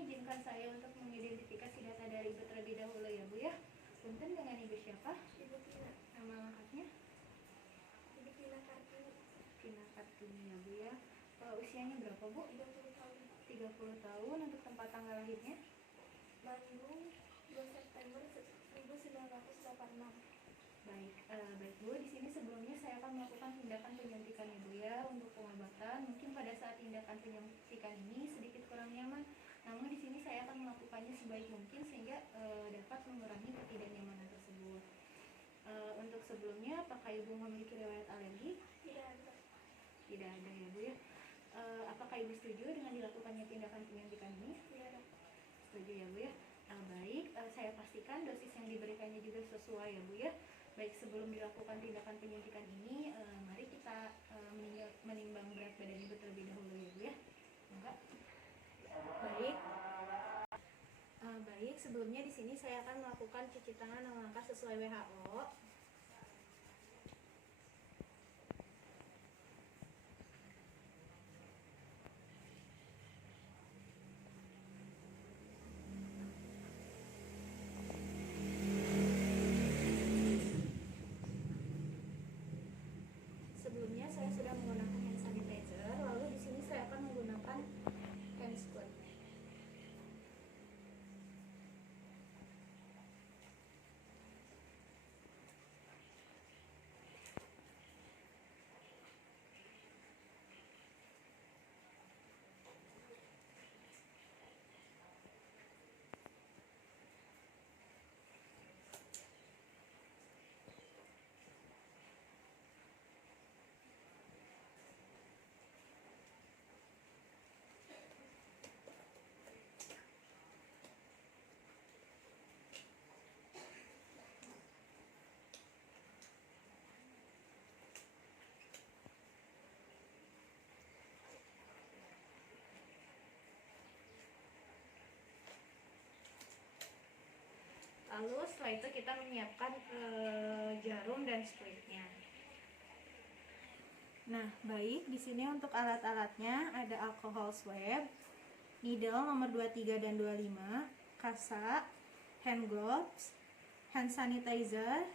izinkan saya untuk mengidentifikasi data dari Ibu terlebih dahulu ya Bu ya. Punten, dengan Ibu siapa? Ibu Tina. Nama lengkapnya? Ibu Tina Kartini. Tina Kartini ya Bu ya. Usianya berapa Bu? 30 tahun. 30 tahun. Untuk tempat tanggal lahirnya? Bandung, 2 September 1986. Baik, baik Bu. Di sini sebelumnya saya akan melakukan tindakan penyuntikan ya Bu ya untuk pengobatan. Mungkin pada saat tindakan penyuntikan ini sedikit kurang nyaman, namun di sini saya akan melakukannya sebaik mungkin sehingga dapat mengurangi ketidaknyamanan tersebut. Untuk sebelumnya, apakah Ibu memiliki riwayat alergi? Tidak ada. Tidak ada ya Bu ya. Apakah Ibu setuju dengan dilakukannya tindakan penyuntikan ini? Tidak ada. Setuju ya Bu ya. Baik, saya pastikan dosis yang diberikannya juga sesuai ya Bu ya. Baik, sebelum dilakukan tindakan penyuntikan ini, mari kita menimbang berat badan Ibu terlebih dahulu ya Bu ya. Enggak? Baik. Baik, sebelumnya di sini saya akan melakukan cuci tangan dengan langkah sesuai WHO. Sebelumnya saya sudah menggunakan hand sanitizer, lalu di sini saya akan menggunakan hand squat. Lalu setelah itu kita menyiapkan jarum dan splitnya. Nah, baik, di sini untuk alat-alatnya ada alcohol swab, needle nomor 23 dan 25, kasa, hand gloves, hand sanitizer,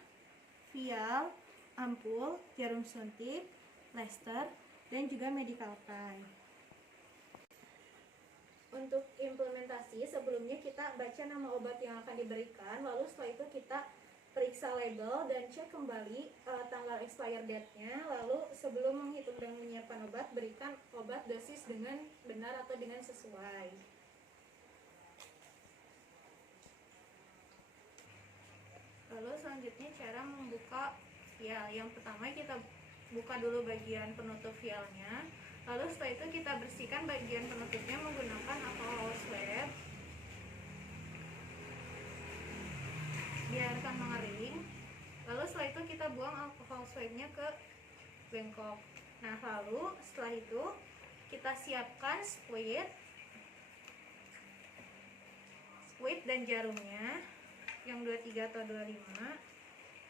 vial, ampul, jarum suntik, plester, dan juga medical tie. Untuk implementasi, sebelumnya kita baca nama obat yang akan diberikan, lalu setelah itu kita periksa label dan cek kembali tanggal expire date-nya, lalu sebelum menghitung dan menyiapkan obat, berikan obat dosis dengan benar atau dengan sesuai. Lalu selanjutnya cara membuka vial. Yang pertama kita buka dulu bagian penutup vialnya. Lalu setelah itu kita bersihkan bagian penutupnya menggunakan alcohol swab. Biarkan mengering. Lalu setelah itu kita buang alcohol swabnya ke bengkok. Nah, lalu setelah itu kita siapkan squid dan jarumnya yang 23 atau 25.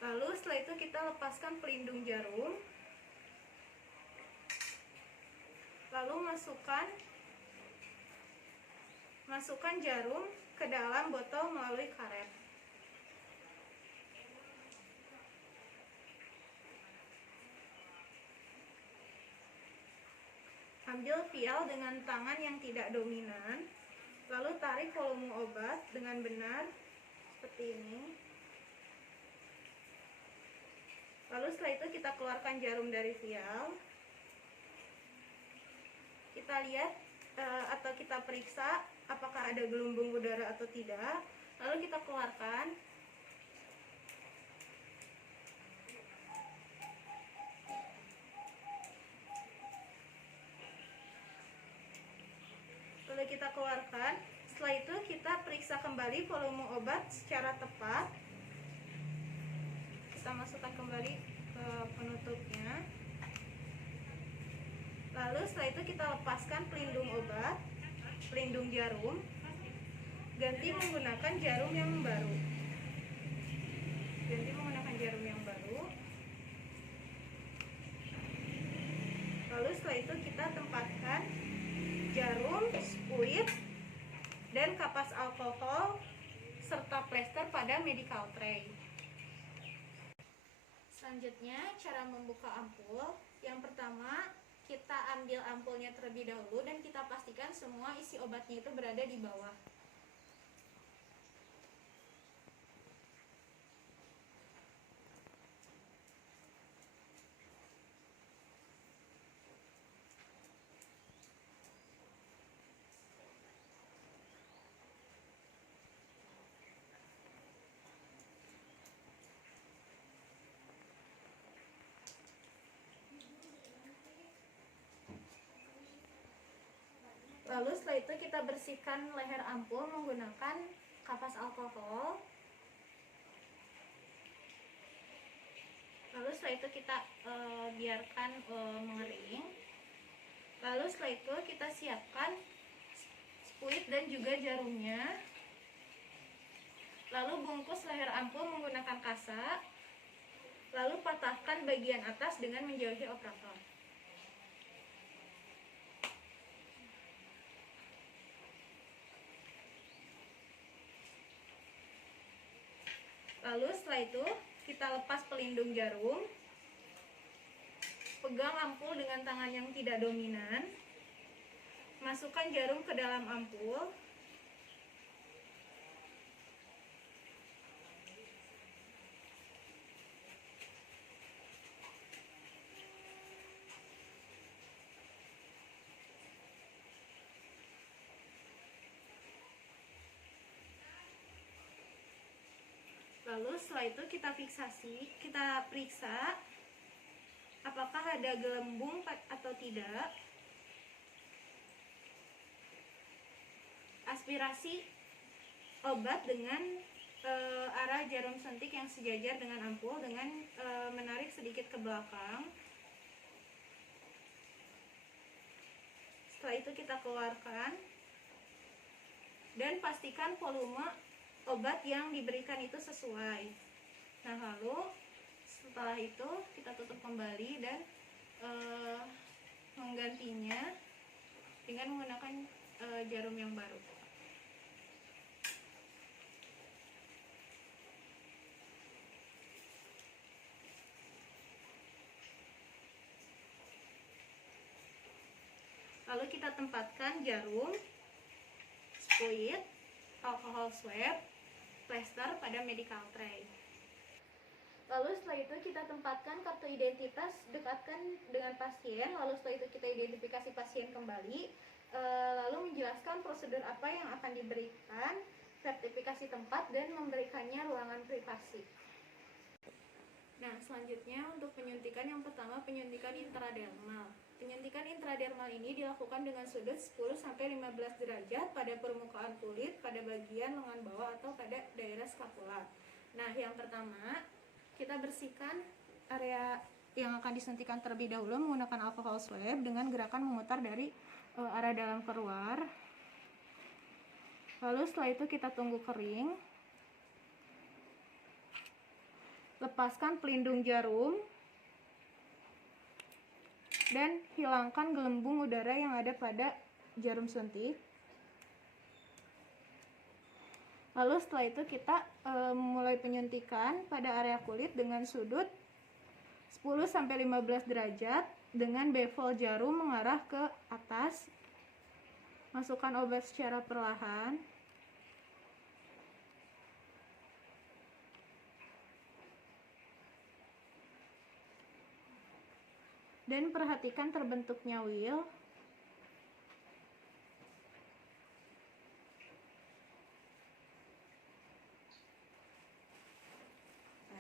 Lalu setelah itu kita lepaskan pelindung jarum. Lalu masukkan jarum ke dalam botol melalui karet. Ambil vial dengan tangan yang tidak dominan, lalu tarik volume obat dengan benar seperti ini. Lalu setelah itu kita keluarkan jarum dari vial. Kita lihat atau kita periksa apakah ada gelombang udara atau tidak. Lalu kita keluarkan. Lalu kita keluarkan. Setelah itu kita periksa kembali volume obat secara tepat. Kita masukkan kembali ke penutupnya. Lalu setelah itu kita lepaskan pelindung obat, pelindung jarum, ganti menggunakan jarum yang baru. Lalu setelah itu kita tempatkan jarum, squid dan kapas alkohol serta plester pada medical tray. Selanjutnya, cara membuka ampul. Yang pertama, kita ambil ampulnya terlebih dahulu dan kita pastikan semua isi obatnya itu berada di bawah. Lalu setelah itu kita bersihkan leher ampul menggunakan kapas alkohol. Lalu setelah itu kita biarkan mengering. Lalu setelah itu kita siapkan spuit dan juga jarumnya. Lalu bungkus leher ampul menggunakan kasa. Lalu patahkan bagian atas dengan menjauhi operator. Lalu setelah itu kita lepas pelindung jarum. Pegang ampul dengan tangan yang tidak dominan. Masukkan jarum ke dalam ampul. Lalu setelah itu kita periksa apakah ada gelembung atau tidak. Aspirasi obat dengan arah jarum suntik yang sejajar dengan ampul dengan menarik sedikit ke belakang. Setelah itu kita keluarkan dan pastikan volume obat yang diberikan itu sesuai. Nah, lalu setelah itu kita tutup kembali dan menggantinya dengan menggunakan jarum yang baru. Lalu kita tempatkan jarum, spuit, alkohol swab, plester pada medical tray. Lalu setelah itu kita tempatkan kartu identitas, dekatkan dengan pasien. Lalu setelah itu kita identifikasi pasien kembali. Lalu menjelaskan prosedur apa yang akan diberikan, sertifikasi tempat, dan memberikannya ruangan privasi. Nah, selanjutnya untuk penyuntikan yang pertama, penyuntikan intradermal. Penyuntikan intradermal ini dilakukan dengan sudut 10-15 derajat pada permukaan kulit, pada bagian lengan bawah atau pada daerah skapula. Nah, yang pertama, kita bersihkan area yang akan disuntikan terlebih dahulu menggunakan alkohol swab dengan gerakan memutar dari arah dalam keluar. Lalu setelah itu kita tunggu kering. Lepaskan pelindung jarum dan hilangkan gelembung udara yang ada pada jarum suntik. Lalu setelah itu kita mulai penyuntikan pada area kulit dengan sudut 10-15 derajat dengan bevel jarum mengarah ke atas. Masukkan obat secara perlahan. Dan perhatikan terbentuknya wheel.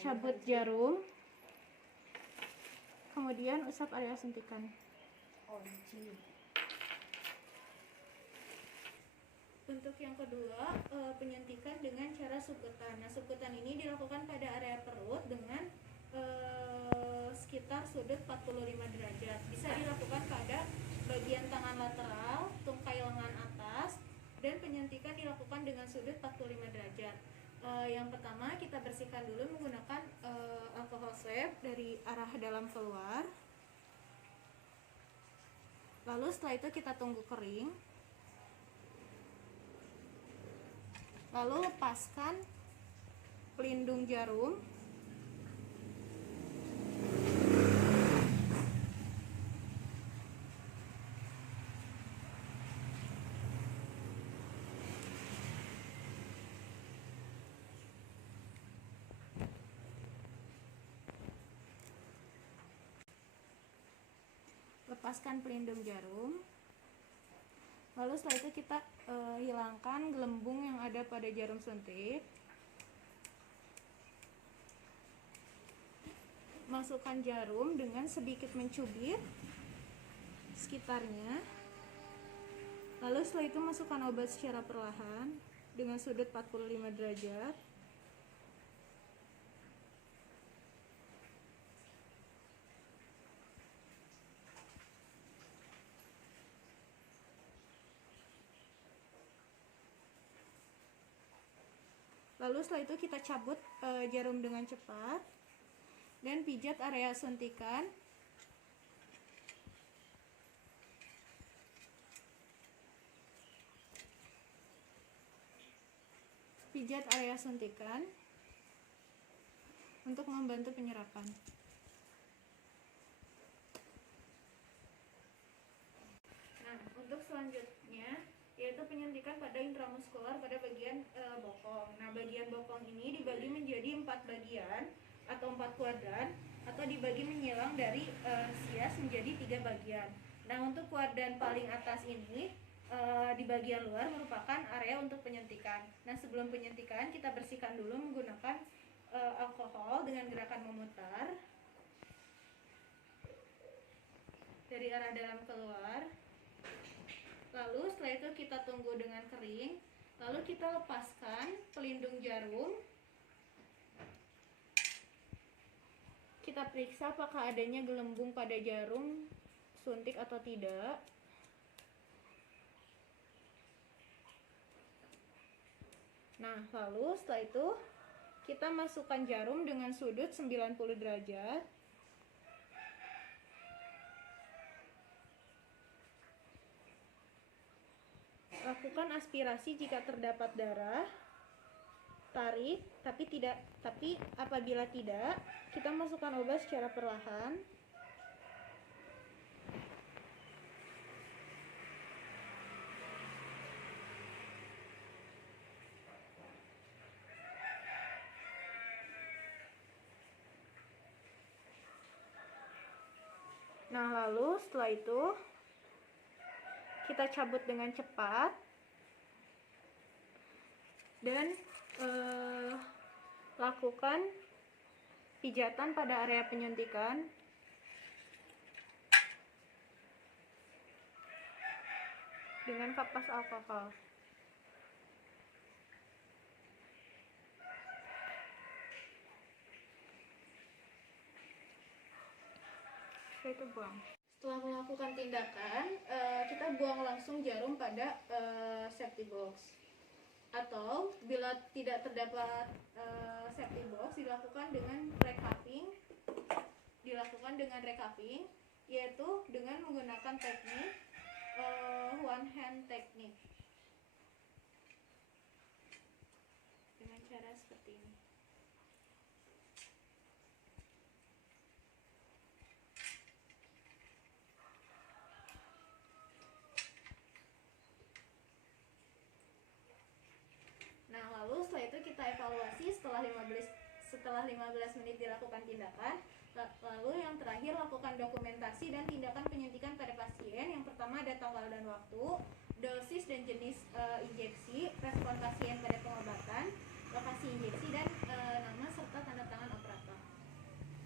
Cabut jarum. Kemudian usap area suntikan. Untuk yang kedua, penyuntikan dengan cara subkutan. Nah, subkutan ini dilakukan pada area perut dengan sekitar sudut 45 derajat. Bisa dilakukan pada bagian tangan lateral, tungkai lengan atas, dan penyuntikan dilakukan dengan sudut 45 derajat. Yang pertama kita bersihkan dulu menggunakan alkohol swab dari arah dalam keluar. Lalu setelah itu kita tunggu kering. Lalu lepaskan pelindung jarum. Lepaskan pelindung jarum. Lalu setelah itu kita hilangkan gelembung yang ada pada jarum suntik. Masukkan jarum dengan sedikit mencubit sekitarnya. Lalu setelah itu masukkan obat secara perlahan dengan sudut 45 derajat. Lalu setelah itu kita cabut jarum dengan cepat dan pijat area suntikan. Pijat area suntikan untuk membantu penyerapan. Nah, untuk selanjutnya yaitu penyuntikan pada intramuskular pada bagian bokong. Nah, bagian bokong ini dibagi menjadi 4 bagian atau 4 kuadran, atau dibagi menyilang dari sias menjadi 3 bagian. Nah, untuk kuadran paling atas ini di bagian luar merupakan area untuk penyuntikan. Nah, sebelum penyuntikan kita bersihkan dulu menggunakan alkohol dengan gerakan memutar dari arah dalam keluar. Lalu setelah itu kita tunggu dengan kering. Lalu kita lepaskan pelindung jarum. Kita periksa apakah adanya gelembung pada jarum suntik atau tidak. Nah, lalu setelah itu kita masukkan jarum dengan sudut 90 derajat. Lakukan aspirasi jika terdapat darah. Tarik, tapi apabila tidak, kita masukkan obat secara perlahan. Nah, lalu setelah itu kita cabut dengan cepat dan lakukan pijatan pada area penyuntikan. Dengan kapas alkohol. Setelah itu buang. Setelah melakukan tindakan, kita buang langsung jarum pada safety box. Atau bila tidak terdapat safety box, dilakukan dengan recapping, yaitu dengan menggunakan teknik one hand technique dengan cara seperti ini. Nah, lalu setelah itu kita evaluasi setelah 15 menit dilakukan tindakan. Lalu yang terakhir, lakukan dokumentasi dan tindakan penyuntikan pada pasien. Yang pertama ada tanggal dan waktu, dosis dan jenis